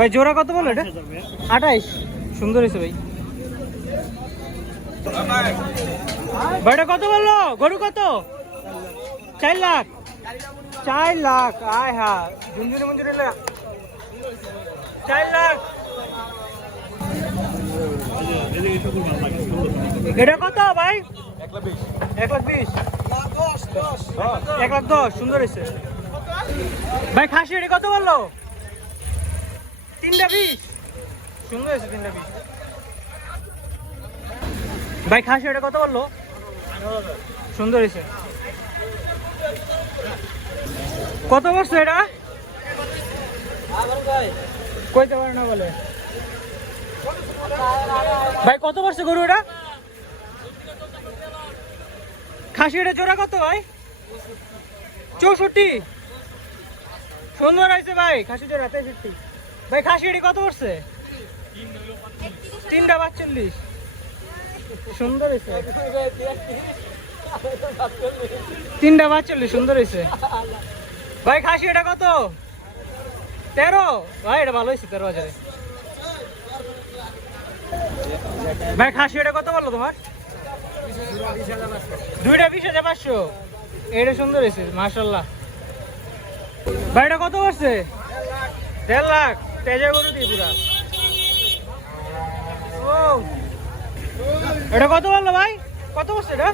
ভাই জোড়া কত বলো এটা? 28। সুন্দর হয়েছে ভাই। ভাই এটা কত বললো? গরু কত? 4 লাখ। 4 লাখ। আয় হা ঝুনঝুনি মঞ্জুরি 4 লাখ। এটা কত ভাই? 1,20,000। 1,10,000। সুন্দর হয়েছে ভাই। খাসি এটা কত বললো? 3,20,000। সুন্দর হয়েছে 3,20,000। ভাই খাসি এটা কত বললো? সুন্দর হয়েছে। কত বলছে এটা? কইতে পারে না বলে ভাই। কত বলছে গরু এটা? খাসি এটা জোড়া কত ভাই? 64। সুন্দর হয়েছে ভাই। খাসি জোড়া 63। ভাই খাসি এটা কত বলছে? 3,42। সুন্দর হয়েছে। 3,42। সুন্দর হয়েছে ভাই। খাসি এটা কত? 13। ভাই এটা ভালো হয়েছে 13,000। ভাই খাসি এটা কত বললো তোমার? 2,20,500। এটা সুন্দর হয়েছে মাশাআল্লাহ। ভাই এটা কত বলছে? 1.5 লাখ। তেজা গরু দিয়ে পুরা। ও এটা কত বললো ভাই? কত বলছে এটা?